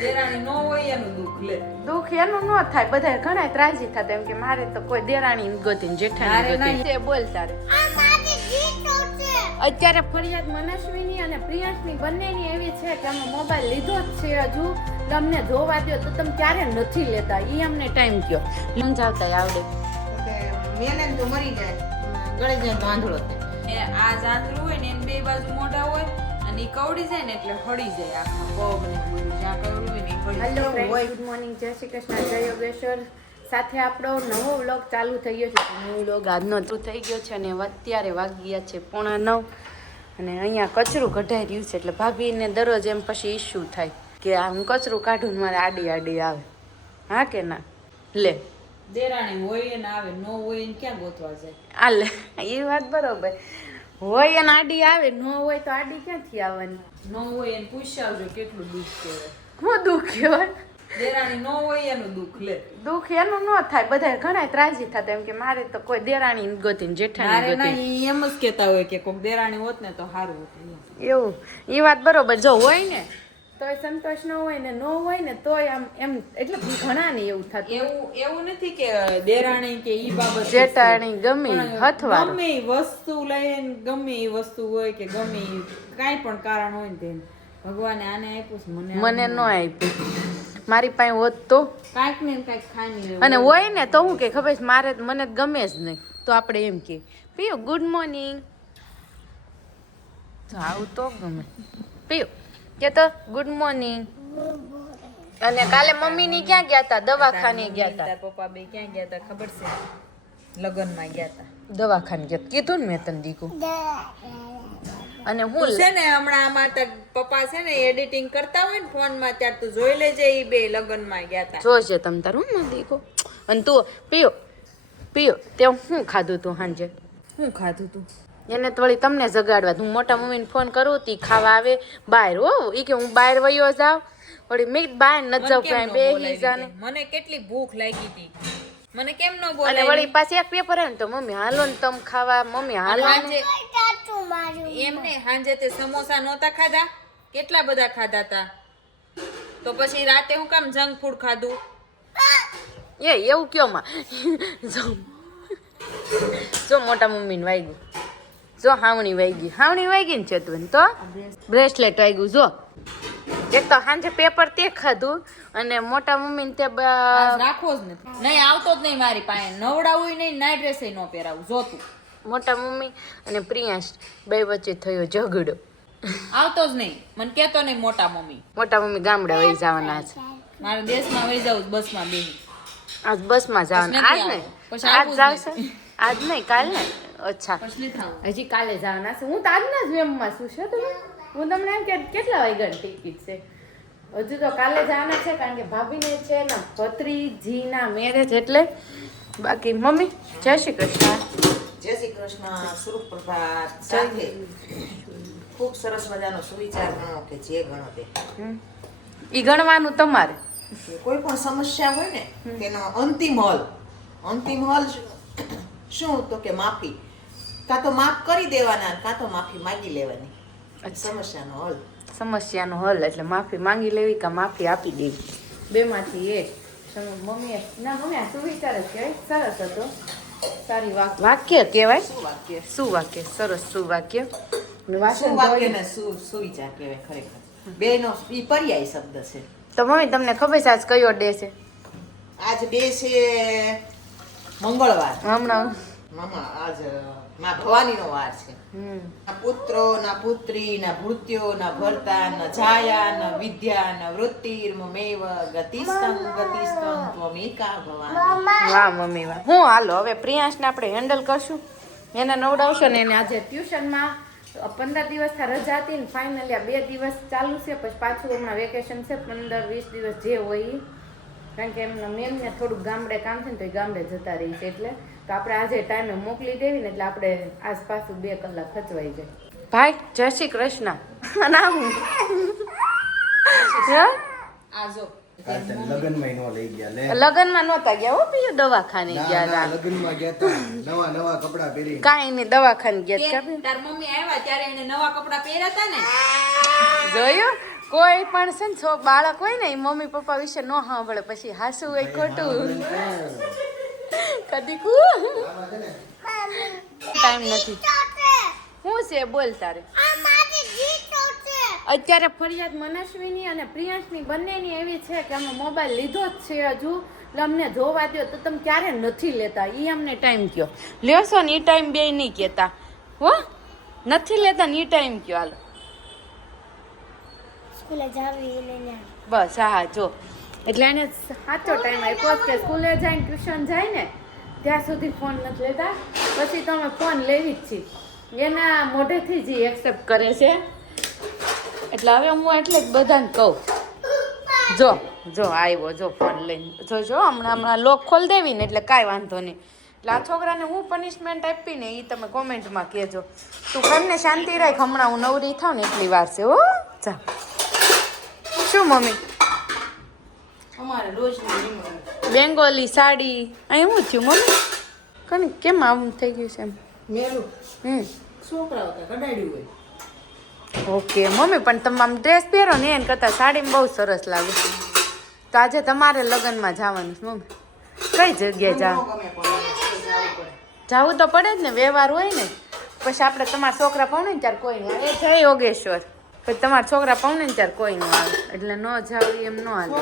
દેરાણી નો હોય એનું દુઃખ લે. દુઃખ એનું ન થાય, બધા ઘણા ત્રાજી થતા એમ કે મારે તો કોઈ દેરાણી ગોતી જેઠાણી ગોતી છે. બોલ તારે અત્યારે ફરિયાદ મનસ્વીની અને પ્રિયાંશની બંનેની એવી છે કે અમે મોબાઈલ લીધો જ છે, હજુ તમને જોવા દો તો તમે ક્યારે નથી લેતા, ઈ અમને ટાઈમ કયો સમજાવતા આવડે. મેને તો મરી જાય, ગળે જાય વાંધળો થાય. આ જાંતરું હોય ને એને બે બાજુ મોઢા હોય અને ઈ કવડી જાય ને એટલે હળી જાય આખા પગ ને બધું, જ્યાં કવડું હોય ને ઈ હળી હેલો જાય. ફ્રેન્ડ, ગુડ મોર્નિંગ, જય શ્રી કૃષ્ણ, જય યોગેશ્વર. સાથે આપણો નવો વ્લોગ ચાલુ થઈ ગયો છે. નવો વ્લોગ આજનો ચાલુ થઈ ગયો છે અને અત્યારે વાગી ગયા છે 8:45 અને અહીંયા કચરું કઢાઈ રહ્યું છે એટલે ભાભીને દરરોજ એમ પછી ઇશ્યુ થાય કે આ હું કચરું કાઢું ને મારે આડી આડી આવે. હા કે ના? લે દેરાણી હોય ને આવે, નો હોય ને ક્યાં ગોતવા જાય? આ લે, એ વાત બરોબર. હોય અને આડી આવે, ન હોય તો આડી ક્યાંથી આવવાની? નો હોય એને પૂછી આવજો કેટલું દુઃખ કહેવાય. હું દુઃખ કહેવાય? દેરાણી નો હોય એનું દુઃખ લે. દુઃખ એનું ન થાય, બધા ઘણા ત્રાજી થતા એમ કે મારે તો કોઈ દેરાણી ગોતી જેઠાણી ના ગોતી. ઈ એમ જ કહેતા હોય કે કોક દેરાણી હોત ને તો સારું હતું. એવું એ વાત બરોબર. જો હોય ને તોય સંતોષ ન હોય ને, ન હોય ને તોય આમ એમ, એટલે ઘણા ને એવું થતું. એવું નથી કે દેરાણી કે ઈ બાબત જેઠાણી ગમે પણ હથવારો. ગમે ઈ વસ્તુ લઈને, ગમે ઈ વસ્તુ હોય કે ગમે ઈ કાંઈ પણ કારણ હોય ને તેને ભગવાને આને આપ્યું છે, મને ન આપ્યું. મારી પાસે હોત તો કાંઈક ને કાંઈક ખાઈ અને હોય ને તો હું કે ખબર છે મારે મને ગમે જ નહીં તો આપણે એમ કે પીયો ગુડ મોર્નિંગ, આવું તો ગમે. પીયો કે તો ગુડ મોર્નિંગ. અને કાલે મમ્મી ની ક્યાં ગયા તા? દવાખાને ગયા તા. પપ્પા બે ક્યાં ગયા તા ખબર છે? લગ્નમાં ગયા તા. દવાખાને ગયા કીધું ને મેં તને દીકું. અને હું છે ને હમણાં આમાં પપ્પા છે ને એડિટિંગ કરતા હોય ને ફોન માં ત્યારે તું જોઈ લેજે, ઈ બે લગ્નમાં ગયા તા. જોજે તમ તારું હું દીકું. અને તું પીયો પીયો તે શું ખાધું તું સાંજે? શું ખાધું તું? એને તો વળી તમને જગાડવા હું મોટા મમ્મીને ફોન કરું તી ખાવા આવે બહાર. હો ઈ કે હું બહાર વયો જાવ, વળી મેં બહાર ન જાવ કાંઈ બેહી જાને. મને કેટલી ભૂખ લાગી હતી, મને કેમ ન અને બોલાય? વળી પાછી એક પેપર આવે ને તો મમ્મી હાલો ને તમ ખાવા, મમ્મી હાલો ને. એમને હાંજે તે સમોસા નહોતા ખાધા, કેટલા બધા ખાધા તા, તો પછી રાતે હું કામ જંક ફૂડ ખાધું? એવું કયો માં. જો મોટા મમ્મીને વાગ્યું, જો હાવણી વાગી ને ચેતવન તો બ્રેસલેટ વાગ્યું. જો એક તો સાંજે પેપર તે ખાધું અને મોટા મમ્મી ને તે રાખવો જ નથી, નહીં આવતો જ નહીં મારી પાસે, નવડાવું નહીં, નાઈટ ડ્રેસ ન પહેરાવું. જોતું મોટા મમ્મી અને પ્રિયાંશ બે વચ્ચે થયો ઝઘડો. આવતો જ નહીં, મને કહેતો નહીં મોટા મમ્મી. મોટા મમ્મી ગામડે વહી જવાના છે. મારે દેશમાં વહી જવું, બસમાં બેસી. આજ બસમાં જવાના. આજ નહીં, પછી આજ આવવું જ જાવશે? આજ નહીં, કાલ ને. અચ્છા, પછી થવું. હજી કાલે જવાના છે. હું તો આજના જ વેમમાં છું. શું તમે? હું તમને એમ કે કેટલા વાગ્યાની ટિકિટ છે? હજુ તો કાલે જવાના છે કારણ કે ભાભીને છે ને ભત્રીજીના મેરેજ એટલે. બાકી મમ્મી જય શ્રી કૃષ્ણ. જય શ્રી કૃષ્ણ, શુભ પ્રભાત. સાથે ખૂબ સરસ મજાનો સુવિચાર ગણો કે જે ગણો તે. ઈ ગણવાનું તમારે. કોઈ પણ સમસ્યા હોય ને તેનો અંતિમ હલ શું તો કે માફી. કાં તો માફ કરી દેવાના, કાં તો માફી માંગી લેવાની. સમસ્યાનો હલ. સમસ્યાનો હલ એટલે માફી માંગી લેવી કે માફી આપી દેવી, બેમાંથી એક. મમ્મીએ ના મમ્મી આ સુવિચાર જ કહેવાય, સરસ હતો. સારી વાક્ય કહેવાય. શું વાક્ય? સરસ સુવાક્ય. શું વાક્ય ને સુવિચાર કહેવાય ખરેખર. બેનો ઈ પર્યાય શબ્દ છે. તો મમ્મી તમને ખબર છે આજ કયો ડે છે? આજ ડે છે મંગળવાર. હમણાં આજ માં ભવાનીનો વાર છે. ના પુત્રો ના પુત્રી ના ભૃત્યો ના ભર્તા ના છાયા ના વિદ્યા ના વૃત્તિર્મમેવ ગતિસ્તં ત્વમેકા ભવાની. વાહ મમ્મી વાહ. હું હાલો હવે પ્રિયાંશને આપણે હેન્ડલ કરશું, એને નવડાવશો ને. એને આજે ટ્યુશનમાં 15 દિવસથી રજા હતી ને ફાઇનલી આ 2 દિવસ ચાલુ છે, પછી પાછું હમણાં વેકેશન છે 15-20 દિવસ જે હોય ઈ. કારણ કે એમના મેમને થોડુંક ગામડે કામ છે ને તો એ ગામડે જતા રહી છે એટલે તો આપણે આજે ટાઈમે મોકલી દેવી ને એટલે આપણે આસપાસ 2 કલાક ખચવાઈ જાય. ભાઈ જય શ્રી કૃષ્ણ. ના હું લગનમાં નહોતા ગયા હો, પીયું દવાખાને ગયા. લગનમાં ગયા તા, નવા કપડા પહેરી. કાંઈ નહીં, દવાખાને ગયા. તાર મમ્મી આવ્યા ત્યારે એને નવા કપડા પહેર્યા હતા ને. જોયું? કોઈ પણ છે ને બાળક હોય ને એ મમ્મી પપ્પા વિશે ન સાંભળે પછી હાસું હોય ખોટું કદી ટાઈમ નથી શું છે બોલ તારે અત્યારે ફરિયાદ મનસ્વીની અને પ્રિયાંશની બંનેની એવી છે કે અમે મોબાઈલ લીધો જ છે હજુ એટલે અમને જોવા દો તો તમે ક્યારે નથી લેતા એ અમને ટાઈમ કયો લ્યો ને એ ટાઈમ બે નહીં કહેતા હો નથી લેતા ને એ ટાઈમ કયો હાલો બસ હા જો એટલે એને સાચો ટાઈમ આપ્યો કે સ્કૂલે જાય ને ટ્યુશન જાય ને ત્યાં સુધી ફોન નથી લેતા પછી તમે ફોન લેવી જ છીએ એના મોઢેથી જ એક્સેપ્ટ કરે છે એટલે હવે હું એટલે જ બધાને કહું જો જો આવ્યો જો ફોન લઈને જો હમણાં લોક ખોલી દેવી ને એટલે કાંઈ વાંધો નહીં એટલે આ છોકરાને હું પનિશમેન્ટ આપી ને એ તમે કોમેન્ટમાં કહેજો તું કરીને શાંતિ રાખ હમણાં હું નવરી થાવ ને એટલી વાર છે હો જા શું મમ્મી અમારે રોજ બેંગોલી સાડી અહીં શું થયું મમ્મી કને કેમ આવું થઈ ગયું છે એમ મેલું છોકરાઓ તો કઢાડ્યું હોય ઓકે મમ્મી પણ તમે આમ ડ્રેસ પહેરો ને એને કરતાં સાડીમાં બહુ સરસ લાગે તો આજે તમારે લગ્નમાં જવાનું છે મમ્મી કઈ જગ્યાએ જાવ જવું તો પડે જ ને વ્યવહાર હોય ને પછી આપણે તમારા છોકરા પાઉને ને ત્યારે કોઈ નહીં આવે જય યોગેશ્વર પછી તમારા છોકરા પાઉને ને ત્યારે કોઈ ન આવે એટલે ન જાવ એમ ન હાલે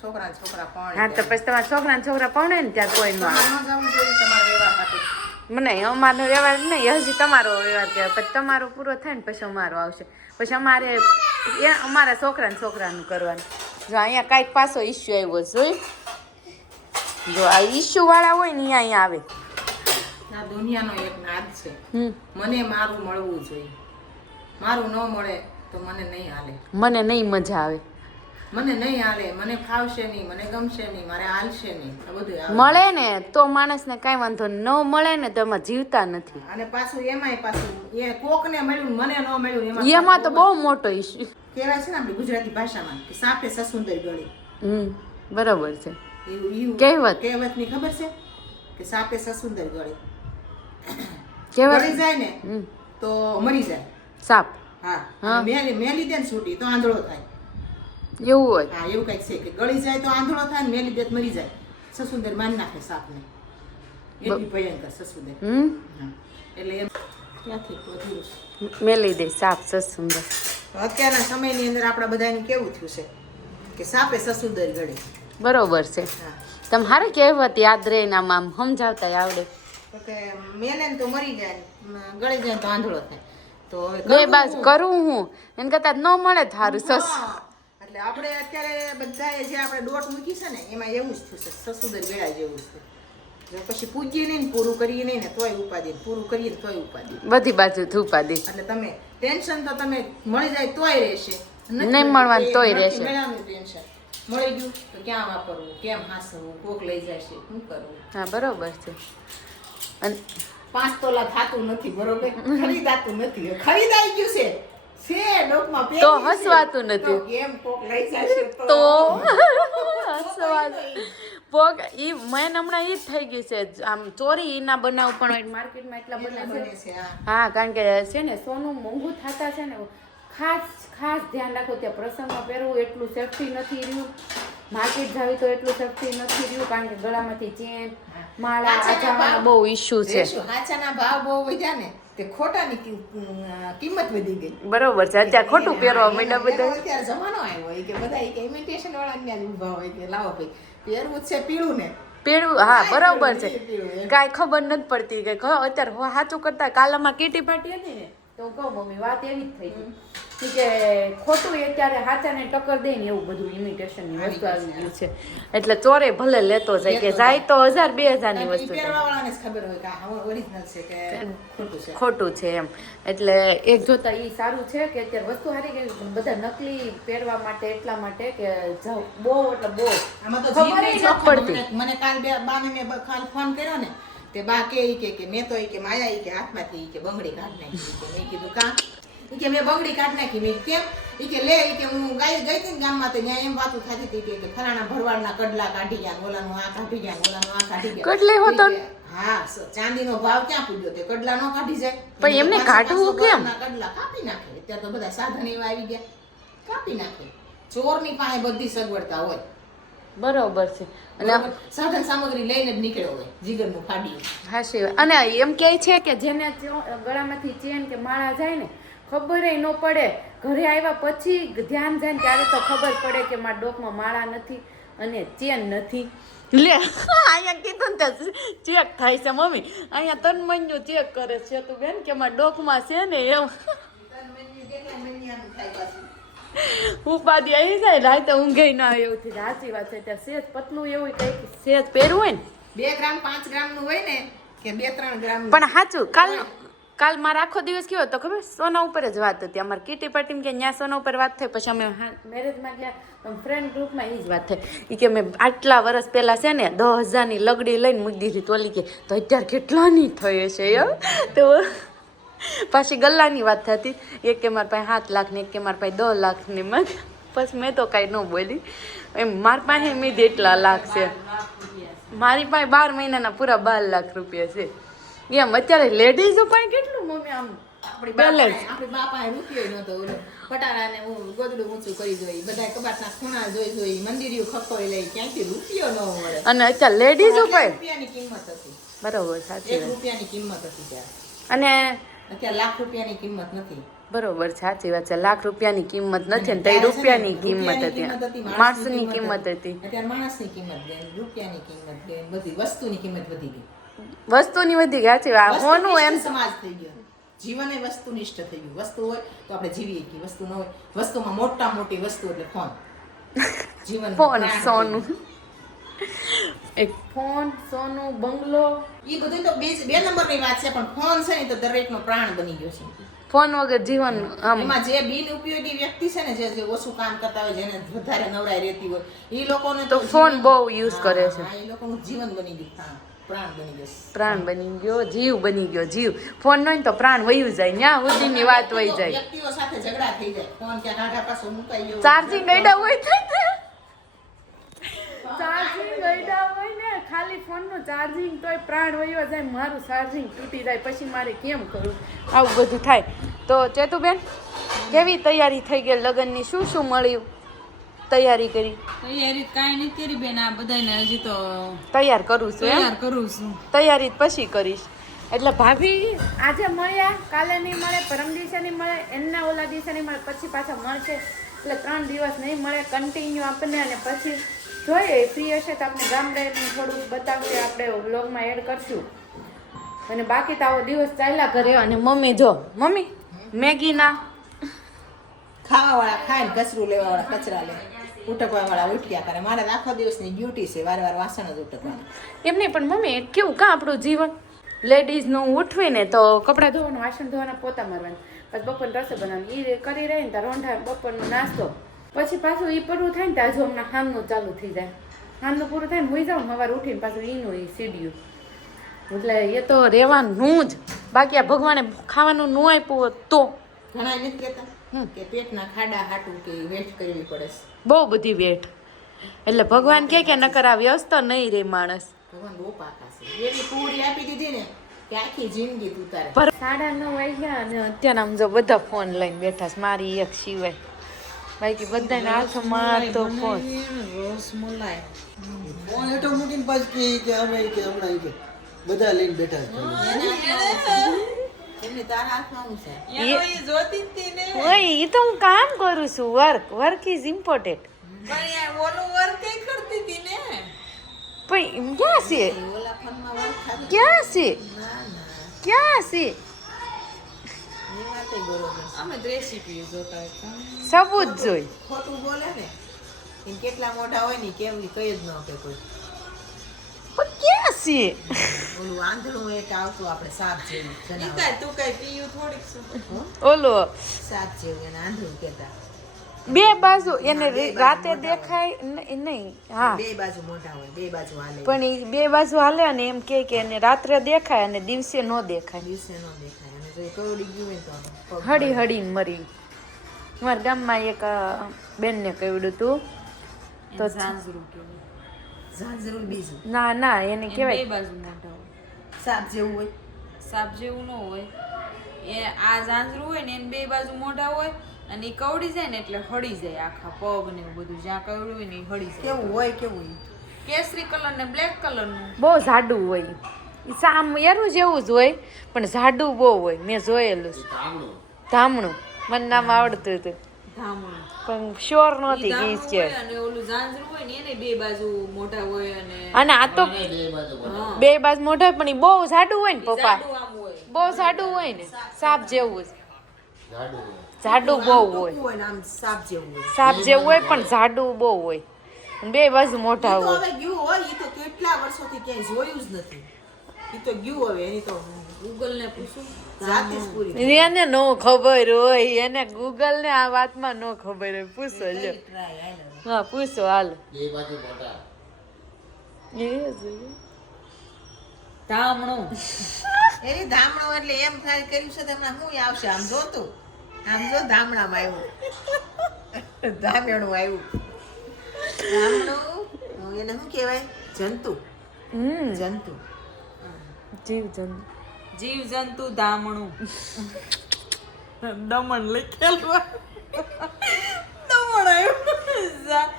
છોકરા હા તો પછી તમારા છોકરા પાઉને ને ત્યારે કોઈ ન આવે મને અમારો વ્યવહાર નહીં હજી તમારો વ્યવહાર કહેવાય પછી તમારો પૂરો થાય ને પછી અમારો આવશે પછી અમારે અમારા છોકરાનું કરવાનું જો અહીંયા કાંઈક પાછો ઇસ્યુ આવ્યો જોઈ જો આ ઇસ્યુ વાળા હોય ને અહીંયા આવે આ દુનિયાનો એક નાદ છે મને મારું મળવું જોઈએ મારું ન મળે તો મને નહીં હાલે મને નહીં મજા આવે મને નહીં હાલે મને ફાવશે નહીં મને ગમશે નહીં મારે હાલશે નહીં આ બધું આવે. મળે ને તો માણસને કાંઈ વાંધો નહીં ન મળે ને તો એમાં જીવતા નથી અને પાછું એમાંય પાછું એ કોકને મળ્યું મને ન મળ્યું એમાં તો બહુ મોટો ઇસ્યુ કહેવાય છે ને આપણી ગુજરાતી ભાષામાં કે સાપે સસુંદર ગળી બરાબર છે એવું કહેવત કહેવતની ખબર છે કે સાપે સસુંદર ગળી કહેવત ગળી જાય ને તો મરી જાય સાપ હા મેલી દે ને છૂટી તો આંધળો થાય એવું હોય હા એવું કઈક છે કે ગળી જાય તો આંધળો થાય ને મેલી દે તો મરી જાય સસુંદર મારી નાખે સાપને એટલી ભયંકર સસુંદર એટલે એમ ક્યાંથી વધ્યું છે મેલી દે સાપ સુંદર અત્યારના સમયની અંદર આપણા બધાનું કેવું થયું છે કે સાપે સસુંદર ગળી બરોબર છે તમે હારે કહેવત યાદ રહે ને આમ સમજાવતા આવડે તો કે મેલે ને તો મરી જાય ગળી જાય તો આંધળો થાય તો બે બાજુ કરું હું એને કરતાં ન મળે થારું સસ એટલે આપણે અત્યારે બધાએ જે આપણે દોટ મૂકી છે ને એમાં એવું જ થયું છે સસુદર ગળા જેવું છે જો પછી પૂજીએ નહીં ને પૂરું કરીએ નહીં ને તોય ઉપાધિ પૂરું કરીએ ને તોય ઉપાધિ બધી બાજુ ધૂપાદી એટલે તમે ટેન્શન તો તમે મળી જાય તોય રહેશે નહીં મળવાનું તોય રહેશે. ટેન્શન મળી ગયું તો ક્યાં વાપરવું કેમ હાસવું કોક લઈ જશે શું કરવું હા બરોબર છે અને 5 તોલા થાતું નથી બરોબર ખરીદાતું નથી ખરીદાઈ ગયું છે ડોકમાં તો પહેરી છે. હસવાતું નથી. તો કેમ કોક લઈ જશે તો પગ ઈ મેન હમણાં ઈ જ થઈ ગયું છે આમ ચોરી ના બનાવ પણ માર્કેટમાં એટલા બને બને છે છે હા. હા કારણ કે છે ને સોનું મોંઘું થતા છે ને ખાસ ધ્યાન રાખો ત્યાં પ્રસંગમાં પહેરવું એટલું સેફટી નથી રહ્યું માર્કેટ જાવી તો એટલું સેફટી નથી રહ્યું કારણ કે ગળામાંથી ચેન માળા આ જવાનો બહુ ઇશ્યુ છે હાચાના ભાવ બહુ વધ્યા ને તે ખોટાની કિંમત વધી ગઈ બરોબર છે અત્યારે ખોટું પહેરવા માંડ્યા બધા અત્યારે જમાનો આવ્યો હોય કે બધા કે ઇમિટેશન વાળા ત્યાં ઊભા હોય કે લાવો ભાઈ પહેરવું જ છે પીળું ને પેડું હા બરોબર છે કાંઈ ખબર નથી પડતી કે અત્યારે સાચું કરતા કાલામાં કીટી પાટી હતી ને તો કહું મમ્મી વાત એવી જ થઈ હતી કે ખોટું અત્યારે હાચાને ટક્કર દે ને એવું બધું ઇમિટેશનની વસ્તુ આવી ગયું છે એટલે ચોરે ભલે લેતો જાય કે જાય તો 1000-2000 ની વસ્તુ પહેરવાવાળાને જ ખબર હોય કે આ ઓરિજિનલ છે કે ખોટું છે ખોટું છે એમ એટલે એક જોતા એ સારું છે કે અત્યારે વસ્તુ હારી ગઈ પણ બધા નકલી પહેરવા માટે એટલા માટે કે બહુ એટલે બહુ આમાં તો ખબર જીભ જ નહીં પડતી. મને કાલ બાને મેં કાલ ફોન કર્યો ને તે બા કે મેં તો કે માયા ઈ કે હાથમાંથી કે બંગડી કાઢ નાખી કે મેં કીધું કા ઈ કે મેં બંગડી કાઢ નાખી મેં કેમ ઈ કે લે ઈ કે હું ગઈ હતી ને ગામમાં તો ત્યાં એમ વાતું થતી હતી કે ફલાણા ભરવાડના કડલા કાઢી ગયા ઓલાનું આ કાઢી ગયા ઓલાનું આ કાઢી ગયા કડલી હોતો ને? હા ચાંદીનો ભાવ ક્યાં પૂગ્યો તે કડલા નો કાઢી જાય પણ એમને કાઢવું કેમ? કડલા કાપી નાખે અત્યારે તો બધા સાધન એવા આવી ગયા કાપી નાખે. ચોરની પાસે બધી સગવડતા હોય, બરોબર છે. અને બરોબર? સાધન સામગ્રી લઈને જ નીકળ્યો હોય, જીગરનું ફાડ્યું. હાશી વાત. અને એમ કહે છે કે જેને ગળામાંથી ચેન કે માળા જાય ને ખબર ન પડે, ઘરે આવ્યા પછી ધ્યાન જાય ને ત્યારે તો ખબર પડે કે મારા ડોકમાં માળા નથી અને ચેન નથી. લે અહીંયા કીધું ને ચેક થાય છે મમ્મી, અહીંયા તન મન્યું ચેક કરે છે તું બેન કે મારા ડોકમાં છે ને એવું. ઉપાધિ આવી જાય રાતે ઊંઘે ના એવું થી. સાચી વાત છે. ત્યાં સેજ પતલું એવું કઈ સેજ પહેરવું હોય ને 2 ગ્રામ 5 ગ્રામનું હોય ને કે 2-3 ગ્રામ. પણ સાચું કાલ મારો આખો દિવસ કેવો હતો ખબર? સોના ઉપર જ વાત હતી. અમારે કીટી પાર્ટી કે ત્યાં સોના ઉપર વાત થઈ. પછી અમે મેરેજમાં ગયા ફ્રેન્ડ ગ્રુપમાં એ જ વાત થઈ. એ કે મેં આટલા વર્ષ પહેલાં છે ને 10,000ની લગડી લઈને મૂકી દીધી. તો ઓલી કે તો અત્યારે કેટલાની થઈ હશે એમ. તો પાછી ગલ્લાની વાત થતી. એક કે મારા પાસે 7 લાખની, એક કે મારા પાસે 10 લાખની. પછી મેં તો કાંઈ ન બોલી. એમ મારી પાસે મેં એટલા લાખ છે. મારી પાસે 12 મહિનાના પૂરા 12 લાખ રૂપિયા છે. એમ અત્યારે લેડીઝો પાસે કેટલું મમ્મી આમ આપણી બાપાએ રૂપિયો નહોતો. ઓલો પટારાને હું ગોદડું ઊંચું કરી જોઈ, બધા કબાટના ખૂણા જોઈ મંદિરીઓ ખખોઈ લઈ, ક્યાંથી રૂપિયો ન મળે. અને અત્યારે લેડીઝો પાસે રૂપિયાની કિંમત હતી. બરોબર સાચી 1 વાત. રૂપિયાની કિંમત હતી ત્યારે. અને અત્યારે લાખ રૂપિયાની કિંમત નથી. બરોબર સાચી વાત છે. લાખ રૂપિયાની કિંમત નથી ને તઈ રૂપિયાની કિંમત હતી, માણસની કિંમત હતી. અત્યારે માણસની કિંમત ગઈ, રૂપિયાની કિંમત ગઈ, બધી વસ્તુની કિંમત વધી ગઈ. વસ્તુની વધી ગઈ. સાચી વાત. હોનું એમ સમાજ થઈ ગયો. જીવન એ વસ્તુનિષ્ઠ થઈ ગયું. વસ્તુ હોય તો આપણે જીવીએ કે વસ્તુ ન હોય. વસ્તુમાં મોટા મોટી વસ્તુ એટલે ફોન. જીવન ફોન, સોનું, એક ફોન, સોનું, બંગલો. એ બધું તો બે નંબરની વાત છે, પણ ફોન છે ને તો દરેકનો પ્રાણ બની ગયો છે. ફોન વગર જીવન આમ એમાં જે બિન ઉપયોગી વ્યક્તિ છે ને, જે ઓછું કામ કરતા હોય, જેને વધારે નવરાઈ રહેતી હોય, એ લોકોને તો ફોન બહુ યુઝ કરે છે. એ લોકોનું જીવન બની ગયું. હા, પ્રાણ બની ગયો. પ્રાણ બની ગયો, જીવ બની ગયો. જીવ ફોન ન હોય તો પ્રાણ વયું જાય. ન્યા સુધીની વાત વહી જાય. વ્યક્તિઓ સાથે ઝઘડા થઈ જાય. ફોન ક્યાં આઘા પાછો મુકાઈ ગયો. ચાર્જિંગ ગયડા હોય ચાર્જિંગ ગયડા હોય ને ખાલી ફોનનું ચાર્જિંગ તોય પ્રાણ વયો જાય. મારું ચાર્જિંગ તૂટી જાય પછી મારે કેમ કરું? આવું બધું થાય. તો ચેતુબેન કેવી તૈયારી થઈ ગઈ લગ્નની? શું શું મળ્યું? તૈયારી કરી? તૈયારી કાંઈ નહીં કરી બેન, આ બધાને હજી તો તૈયાર કરું છું. તૈયાર કરું છું. તૈયારી પછી કરીશ. એટલે ભાભી આજે મળ્યા, કાલે નહીં મળે, પરમ દિવસે નહીં મળે, એના ઓલા દિવસે નહીં મળે, પછી પાછા મળશે. એટલે 3 દિવસ નહીં મળે કન્ટિન્યુ આપણને. અને પછી જોઈએ ફ્રી હશે તો આપણે ગામડેનું થોડુંક બતાવશે, આપણે વ્લોગમાં એડ કરશું. અને બાકી તો આવો દિવસ ચાલ્યા કરે. અને મમ્મી જો મમ્મી મેગીના ખાવાવાળા ખાય ને કચરું લેવાવાળા કચરા લે, ઉટકવાવાળા ઉઠ્યા કરે. મારે તો આખો દિવસની ડ્યુટી છે, વાર વાસણ જ ઉટકવાના. એમ નહીં પણ મમ્મી કેવું કાં આપણું જીવન લેડીઝનું ઉઠવીને તો કપડાં ધોવાનું, વાસણ ધોવાના, પોતા મારવાનું, પછી બપોરનું રસોઈ બનાવવાનું, એ કરી રહી ને ત્યાં રોંઢા બપોરનો નાસ્તો, પછી પાછું એ પૂરું થાય ને ત્યાં હજુ હમણાં હામનું ચાલુ થઈ જાય. હામનું પૂરું થાય ને હોઈ જાઉં સવારે ઉઠીને પાછું એનું એ સીડ્યું. એટલે એ તો રહેવાનું જ. બાકી આ ભગવાને ખાવાનું ન આપ્યું હોત તો ઘણા નથી કહેતા કે પેટના ખાડા હાટું કે વેઠ કરવી પડે છે. બહુ બધી વેઠ. એટલે ભગવાન કે નકર આ વ્યસ્ત નહીં રે માણસ. ભગવાન બહુ પાકા છે. એવી પૂરી આપી દીધી ને કે આખી જિંદગી તું તારે. 9:30 વાગ્યા અને અત્યારે આમ જો બધા ફોન લઈને બેઠા છે. મારી એક સિવાય બાકી બધાના હાથમાં તો ફોન. રસમલાઈ ફોન હેઠો મૂકીને પાછી કે અમે કે હમણાં કે બધા લઈને બેઠા છે. એમની તારા હાથમાં હું છે. એનો ઈ જોતી જ તી ને. ઓય એ તો હું કામ કરું છું. Work is important. પણ યાર ઓલું વર્ક કઈ કરતી તી ને. પણ ક્યાં છે? ઓલા ફોનમાં વર્ક ખાલી ક્યાં છે? ના ના ક્યાં છે? એ વાતે બરોબર છે. અમે રેસીપી જોતા હતા. સબૂત જોઈ. ખોટું બોલે ને એમ કેટલા મોટા હોય ને કેવલી કઈ જ ન આપે કોઈ. પણ ક્યાં છે? ઓલું આંધળું એક આવતું આપણે સાપ જેવું ઈ જનાવર. કાંઈ તું કાંઈ પીયું થોડીક છું. ઓલો સાપ જેવું એને આંધળું કહેતા. બે બાજુ એને રાતે દેખાય નહીં. હા બે બાજુ મોઢા હોય, બે બાજુ હાલે. પણ એ બે બાજુ હાલે અને એમ કે એને રાત્રે દેખાય અને દિવસે ન દેખાય. દિવસે ન દેખાય અને જો એ કવડી ગયું હોય તો પગ હળી હળીને મરી. અમારા ગામમાં એક બેનને કહ્યું હતું તો ઝાંઝરું કેવું. ઝાંઝરું બીજું ના એને બે કહેવાય બાજુ મોઢા હોય. સાપ જેવું હોય. સાપ જેવું ન હોય. એ આ ઝાંઝરું હોય ને એને બે બાજુ મોઢા હોય અને ઈ કવડી જાય ને એટલે હળી જાય આખા પગ ને એવું બધું જ્યાં કવડું હોય ને ઈ હળી જાય. કેવું હોય કેવું કેસરી કલર ને બ્લેક કલર નું. બહુ જાડું હોય ઈ સામ એરું જેવું જ હોય પણ જાડું બહુ હોય મેં જોયેલું છે. ધામણું મને નામ આવડતું હતું ધામણું. પણ શ્યોર ઈ નહોતી કે ઈ ધામણું છે. હોય અને ઓલું ઝાંઝરું હોય ને એને બે બાજુ મોટા હોય અને અને આ તો હા, બે બાજુ મોઢા પણ ઈ બહુ જાડું હોય ને પપ્પા જાડું આમ હોય. બહુ જાડું હોય ને સાપ જેવું જ જાડું બહુ હોય હોય ને આમ સાપ જેવું હોય. સાપ જેવું હોય પણ જાડું બહુ હોય અને બે બાજુ મોઢા ઈ તો હોય હવે ગયું હોય ઈ તો કેટલા વર્ષોથી ક્યાંય જોયું જ નથી. ઈ તો ગયું હવે એની તો ગૂગલ ને પૂછું. જાતે જ પૂરી એને નો ખબર હોય એને ગૂગલ ને આ વાતમાં નો ખબર હોય પૂછો લ્યો ટ્રાય હાલ. હા પૂછો હાલ ધામણું. એની ધામણો એટલે એમ થાય કર્યું છે તમને શું આવશે આમ જોતું આમ જો ધામણામાં આવ્યું ધામેણું આવ્યું ધામણું એને શું કહેવાય જંતુ જંતુ જીવ જંતુ જીવ જંતુ ધામણું. દમણ લખેલું. દમણ આવ્યું.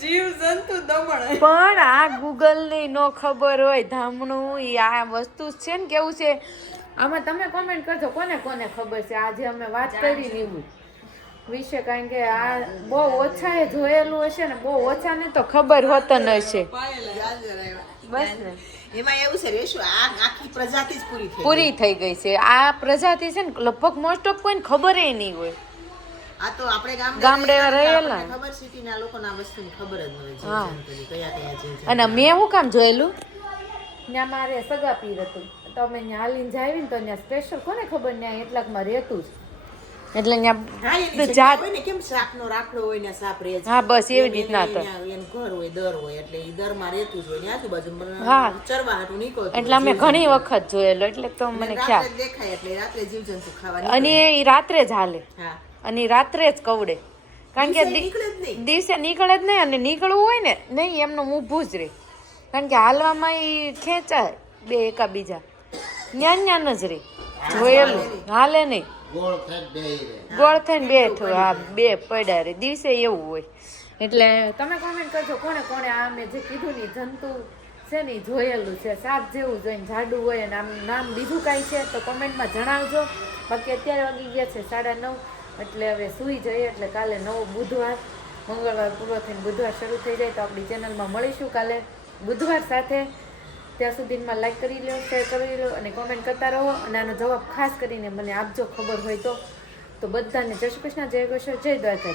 જીવ જંતુ દમણ. પણ આ ગૂગલ ને નો ખબર હોય ધામણું ઈ આ વસ્તુ છે ને કેવું છે આમાં તમે કોમેન્ટ કરજો કોને કોને ખબર છે આજે અમે વાત કરી લીધું વિશે કારણ કે આ બહુ ઓછા એ જોયેલું હશે ને બહુ ઓછા ને તો ખબર હોત ન હશે બસ ને એમાં એવું છે રેશુ આ આખી પ્રજાતિ જ પૂરી થઈ ગઈ છે આ પ્રજાતિ છે ને લગભગ મોસ્ટ ઓફ કોઈને ખબર નહીં હોય આ તો આપણે ગામડે રહેલા. આપણને ખબર સિટીના લોકોને આ વસ્તુની ખબર જ ન હોય હા. જીવજંતુની કયા કયા જીવજંતુ. અને મેં શું કામ જોયેલું ત્યાં મારે સગા પીર હતું તો અમે ત્યાં હાલીને જાવી ને તો ત્યાં સ્પેશિયલ કોને ખબર ત્યાં એટલાકમાં રહેતું જ એટલે હા, એની ત્યાં જગ્યા જાત હોય ને કેમ સાપનો રાખડો હોય ને સાપ રહે છે. હા બસ એવી એમ રીતના એની- હતા એનું ઘર હોય દર હોય એટલે ઈ દરમાં રહેતું જ હોય ને આજુબાજુ હા. ચરવા હાટું નીકળતું એટલે અમે હોય ઘણી જીવજંતુ. વખત જોયેલો એટલે તો મને રાત્રે ખ્યાલ જ દેખાય એટલે રાત્રે જીવજંતુ ખાવા અને નીકળે. એ રાત્રે જ હાલે હા અને ઈ રાત્રે જ કવડે કારણ કે દિવસે નીકળે જ નહીં. દિવસે નીકળે જ નહીં અને નીકળવું હોય ને નહીં એમનું ઊભું જ રહે કારણ કે હાલવામાં એ ખેંચાય બે એકાબીજા ન્યાન ન્યાન જ રહે જોયેલું હાલે નહીં ગોળ થઈને બેઠું હા બે પડ્યા રે દિવસે એવું હોય એટલે તમે કોમેન્ટ કરજો કોને કોને આ મેં જે કીધું ને ઈ જંતુ છે ને ઈ જોયેલું છે સાપ જેવું જોઈને જાડું હોય અને આમ નામ બીજું કાંઈ છે તો કોમેન્ટમાં જણાવજો બાકી અત્યારે વાગી ગયા છે 9:30 એટલે હવે સૂઈ જઈએ એટલે કાલે નવો બુધવાર મંગળવાર પૂરો થઈને બુધવાર શરૂ થઈ જાય તો આપણી ચેનલમાં મળીશું કાલે બુધવાર સાથે ત્યાં સુધીમાં લાઈક કરી લો શેર કરી લો અને કોમેન્ટ કરતા રહો અને આનો જવાબ ખાસ કરીને મને આપજો ખબર હોય તો બધાને જય શ્રી કૃષ્ણ જય ગોશ્વર જય દ્વારકા.